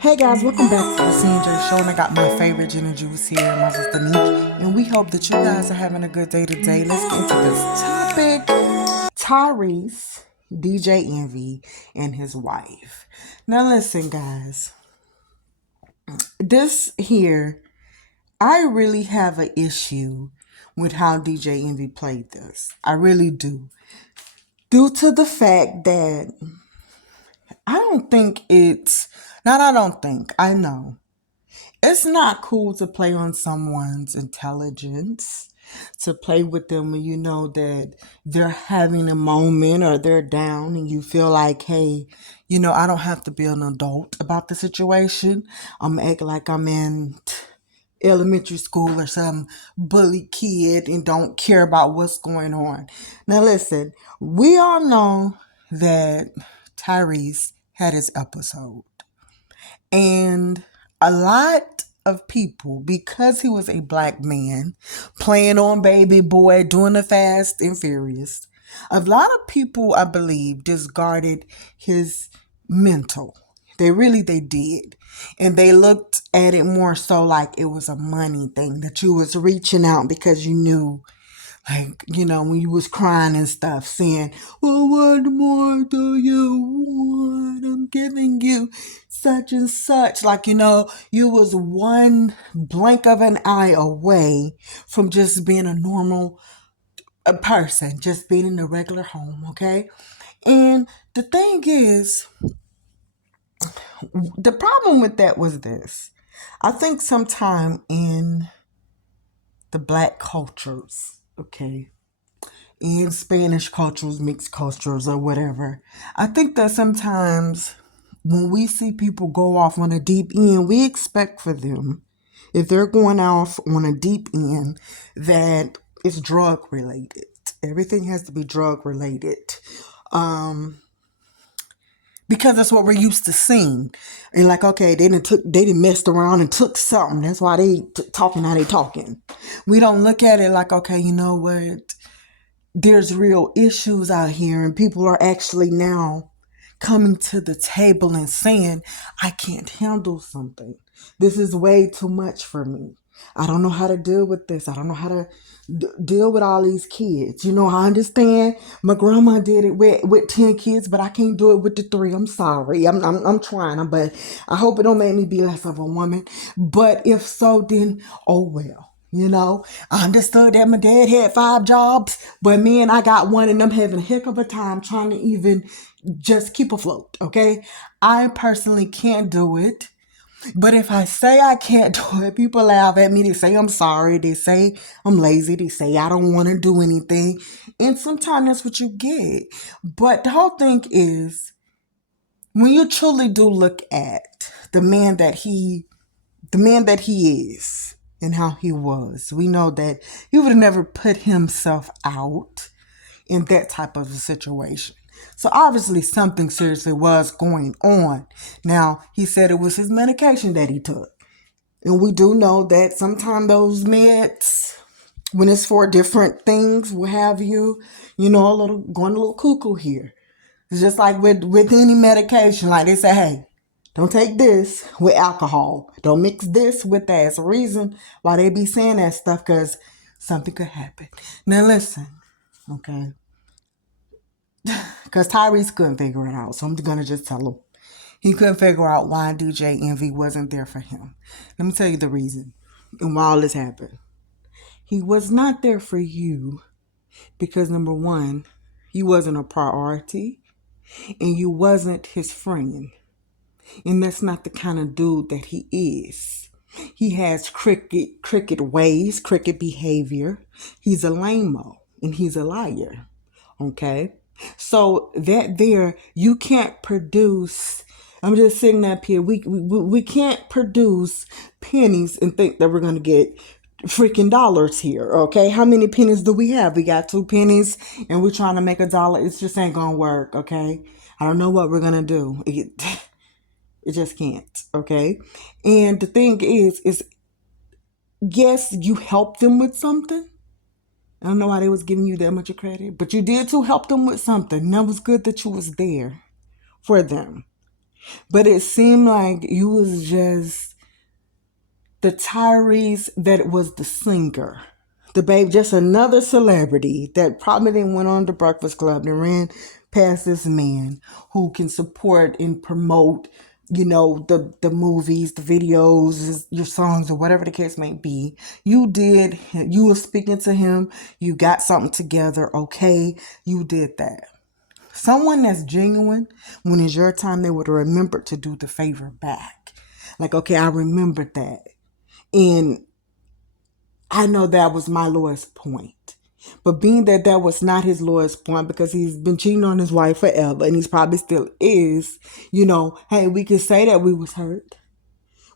Hey guys, welcome back to the CNJ Show, and I got my favorite gin and juice here, my sister Neek, and we hope that you guys are having a good day today. Let's get into this topic. Tyrese, djenvy, and his wife. Now listen, guys, this here, I really have an issue with how djenvy played this. I really do. Due to the fact that I don't think it's, not I don't think, I know. It's not cool to play on someone's intelligence, to play with them when you know that they're having a moment or they're down and you feel like, hey, I don't have to be an adult about the situation. I'm act like I'm in elementary school or some bully kid and don't care about what's going on. Now listen, we all know that Tyrese had his episode. And a lot of people, because he was a black man playing on Baby Boy, doing the Fast and Furious, a lot of people, I believe, discarded his mental. They did. And they looked at it more so like it was a money thing, that you was reaching out because you knew, like, when you was crying and stuff, saying, well, what more do you want? I'm giving you such and such. Like, you was one blink of an eye away from just being a normal person, just being in a regular home, okay? And the thing is, the problem with that was this. I think sometime in the black cultures, okay, in Spanish cultures, mixed cultures, or whatever, I think that sometimes when we see people go off on a deep end, we expect for them, if they're going off on a deep end, that it's drug related. Everything has to be drug related. Because that's what we're used to seeing. And like, okay, they didn't messed around and took something. That's why they talking how they talking. We don't look at it like, okay, you know what? There's real issues out here, and people are actually now coming to the table and saying, I can't handle something. This is way too much for me. I don't know how to deal with this. I don't know how to deal with all these kids. I understand my grandma did it with 10 kids, but I can't do it with the 3. I'm sorry. I'm trying, but I hope it don't make me be less of a woman. But if so, then, oh well. I understood that my dad had 5 jobs, but man, I got one and I'm having a heck of a time trying to even just keep afloat, okay? I personally can't do it. But if I say I can't do it, people laugh at me. They say I'm sorry. They say I'm lazy. They say I don't want to do anything. And sometimes that's what you get. But the whole thing is, when you truly do look at the man that he is and how he was, we know that he would have never put himself out in that type of a situation. So obviously something seriously was going on. Now, he said it was his medication that he took. And we do know that sometimes those meds, when it's for different things, will have you, going a little cuckoo here. It's just like with any medication. Like they say, hey, don't take this with alcohol. Don't mix this with that. It's a reason why they be saying that stuff, because something could happen. Now listen, okay? Because Tyrese couldn't figure it out. So I'm going to just tell him. He couldn't figure out why djenvy wasn't there for him. Let me tell you the reason and why all this happened. He was not there for you because, number one, you wasn't a priority and you wasn't his friend. And that's not the kind of dude that he is. He has cricket ways, cricket behavior. He's a lame-o and he's a liar. Okay? So that there, you can't produce. I'm just sitting up here. We can't produce pennies and think that we're going to get freaking dollars here. Okay? How many pennies do we have? We got 2 pennies and we're trying to make $1. It just ain't going to work. Okay? I don't know what we're going to do. It just can't. Okay? And the thing is yes, you helped them with something. I don't know why they was giving you that much of credit, but you did too help them with something. And that was good that you was there for them. But it seemed like you was just the Tyrese that was the singer. The babe, just another celebrity that probably didn't went on the Breakfast Club and ran past this man who can support and promote, the movies, the videos, your songs, or whatever the case may be. You were speaking to him, you got something together, okay, you did that. Someone that's genuine, when it's your time, they would have remembered to do the favor back. Like, okay, I remembered that. And I know that was my lowest point. But being that that was not his lowest point because he's been cheating on his wife forever and he's probably still is, hey, we can say that we was hurt.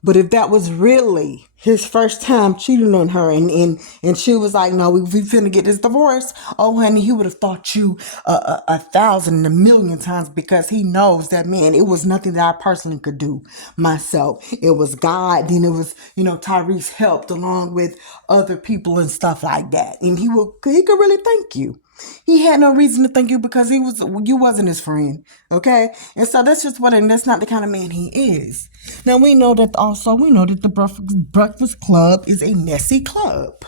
But if that was really his first time cheating on her and she was like, no, we finna get this divorce. Oh, honey, he would have thought you a thousand, a million times because he knows that, man, it was nothing that I personally could do myself. It was God. Then it was, Tyrese helped along with other people and stuff like that. And he could really thank you. He had no reason to thank you because you wasn't his friend, okay? And so that's just and that's not the kind of man he is. Now we know that the Breakfast Club is a messy club.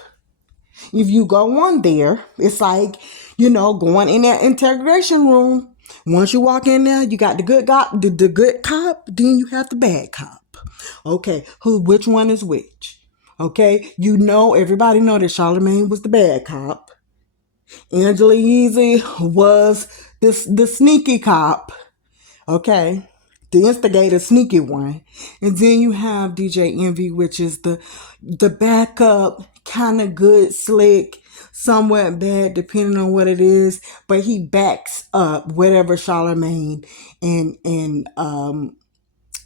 If you go on there, it's like, going in that integration room. Once you walk in there, you got the good cop, the good cop, then you have the bad cop. Okay, which one is which? Okay, everybody know that Charlamagne was the bad cop. Angela Yeezy was the sneaky cop, okay, the instigator, sneaky one, and then you have DJ Envy, which is the backup, kind of good, slick, somewhat bad, depending on what it is, but he backs up whatever Charlamagne and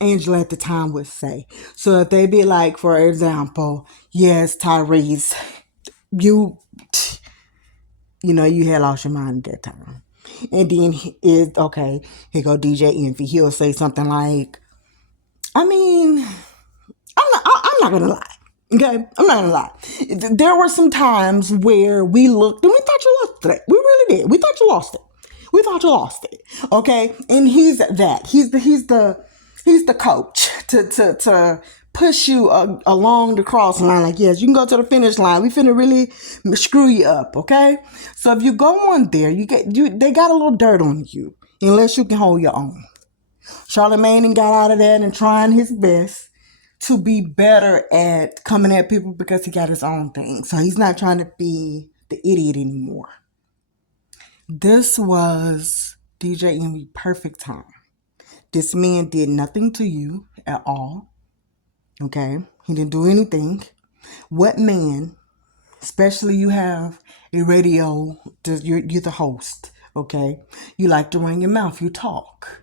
Angela at the time would say. So if they be like, for example, yes, Tyrese, you you had lost your mind at that time. And then okay, here go DJ Envy. He'll say something like, I mean, I'm not gonna lie. Okay, I'm not gonna lie. There were some times where we looked and we thought you lost it. We really did. We thought you lost it. We thought you lost it. Okay, and he's that. He's the coach to push you along the cross line. Like, yes, you can go to the finish line. We finna really screw you up, okay? So if you go on there, they got a little dirt on you, unless you can hold your own. Charlamagne got out of that and trying his best to be better at coming at people because he got his own thing. So he's not trying to be the idiot anymore. This was DJ Envy perfect time. This man did nothing to you at all. Okay? He didn't do anything. What man, especially you have a radio, you're the host, okay? You like to run your mouth, you talk.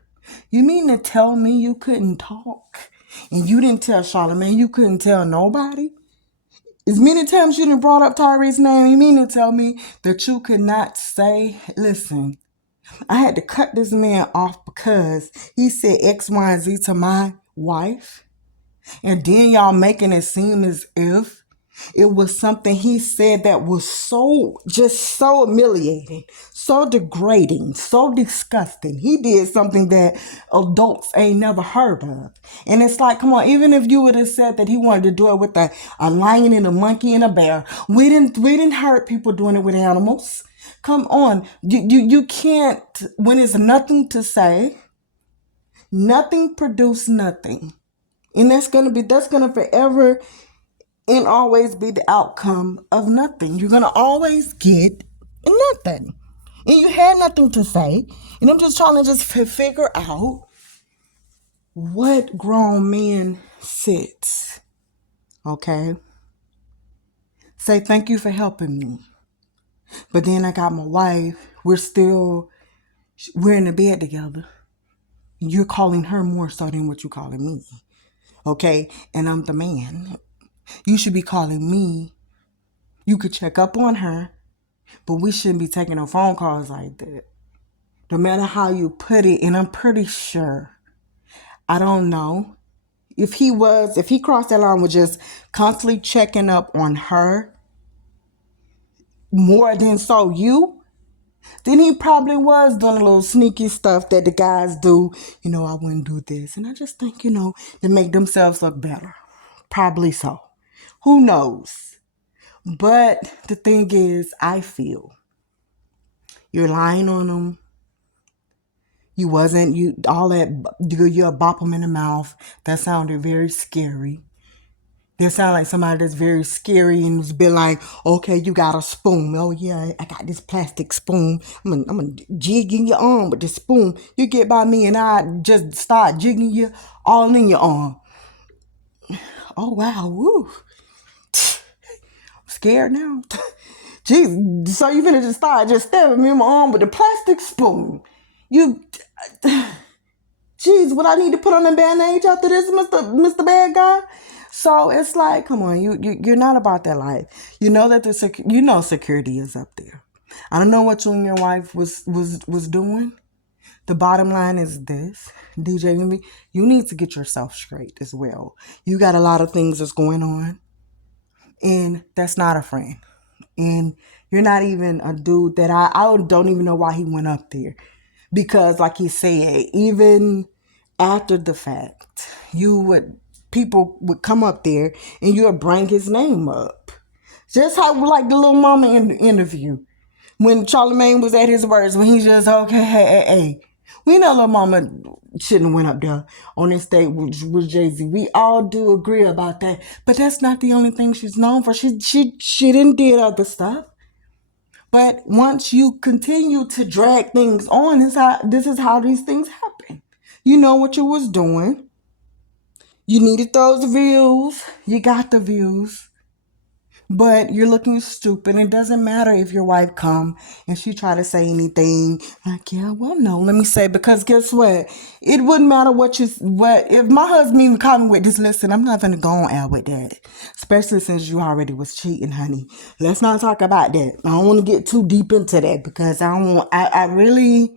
You mean to tell me you couldn't talk? And you didn't tell Charlamagne, you couldn't tell nobody? As many times you done brought up Tyrese's name, you mean to tell me that you could not say, listen, I had to cut this man off because he said X, Y, and Z to my wife? And then y'all making it seem as if it was something he said that was so humiliating, so degrading, so disgusting. He did something that adults ain't never heard of. And it's like, come on, even if you would have said that he wanted to do it with a lion and a monkey and a bear, we didn't hurt people doing it with animals. Come on, you can't, when it's nothing to say, nothing produce nothing. And that's gonna forever and always be the outcome of nothing. You're gonna always get nothing. And you had nothing to say. And I'm just trying to figure out what grown man sits. Okay? Say thank you for helping me. But then I got my wife. We're in the bed together. You're calling her more so than what you're calling me. Okay? And I'm the man. You should be calling me. You could check up on her, but we shouldn't be taking no phone calls like that. No matter how you put it, and I'm pretty sure, I don't know, if he crossed that line with just constantly checking up on her more than so you, Then he probably was doing a little sneaky stuff that the guys do. I wouldn't do this. And I just think, to make themselves look better. Probably so. Who knows? But the thing is, I feel you're lying on them. You wasn't, all that, you'll bop them in the mouth. That sounded very scary. They sound like somebody that's very scary and has been like, okay, you got a spoon. Oh, yeah, I got this plastic spoon. I'm gonna jig in your arm with this spoon. You get by me and I just start jigging you all in your arm. Oh, wow, woo. I'm scared now. Jeez, so you finna just start just stabbing me in my arm with a plastic spoon. Jeez, what I need to put on a bandage after this, Mr. Bad Guy? So it's like, come on, you're not about that life. You know that security is up there. I don't know what you and your wife was doing. The bottom line is this, djenvy, you need to get yourself straight as well. You got a lot of things that's going on, and that's not a friend. And you're not even a dude that I don't even know why he went up there. Because like he said, even after the fact, people would come up there and you would bring his name up. Just how like the little mama in the interview. When Charlamagne was at his worst, when he just, okay, hey. We know little mama shouldn't have went up there on this stage with Jay-Z. We all do agree about that. But that's not the only thing she's known for. She didn't did other stuff. But once you continue to drag things on, this is how these things happen. You know what you was doing. You needed those views. You got the views. But you're looking stupid. It doesn't matter if your wife come and she try to say anything. Like, yeah, well, no, let me say, because guess what? It wouldn't matter what if my husband even called me with this, listen, I'm not going to go on air with that. Especially since you already was cheating, honey. Let's not talk about that. I don't want to get too deep into that because I really,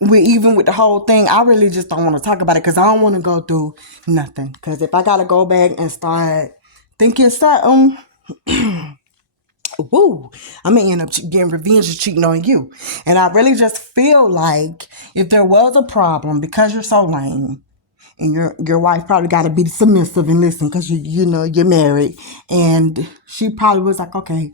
even with the whole thing, I really just don't want to talk about it because I don't want to go through nothing. Because if I got to go back and start thinking something, woo, I'm gonna end up getting revenge for cheating on you. And I really just feel like if there was a problem, because you're so lame, and your wife probably got to be submissive and listen because you're married, and she probably was like, okay,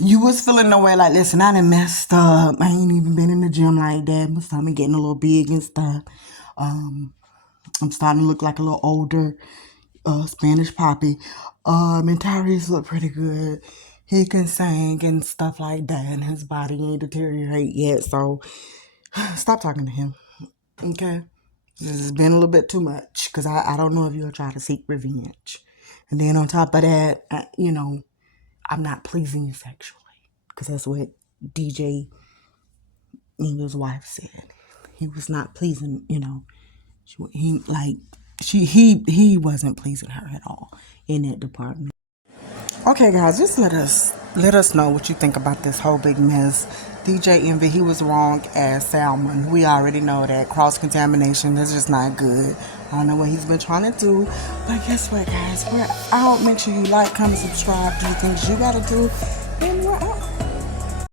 you was feeling no way, like, listen, I done messed up. I ain't even been in the gym like that. My stomach getting a little big and stuff. I'm starting to look like a little older Spanish poppy. And Tyrese look pretty good. He can sing and stuff like that, and his body ain't deteriorate yet. So stop talking to him, okay? This has been a little bit too much because I don't know if you'll try to seek revenge. And then on top of that, I'm not pleasing you sexually because that's what DJ and his wife said. He was not pleasing, he wasn't pleasing her at all in that department. Okay, guys, just let us know what you think about this whole big mess. djenvy, he was wrong as salmon. We already know that cross contamination is just not good. I don't know what he's been trying to do, but guess what, guys? We're out. Make sure you like, comment, subscribe, do the things you gotta do, and we're out.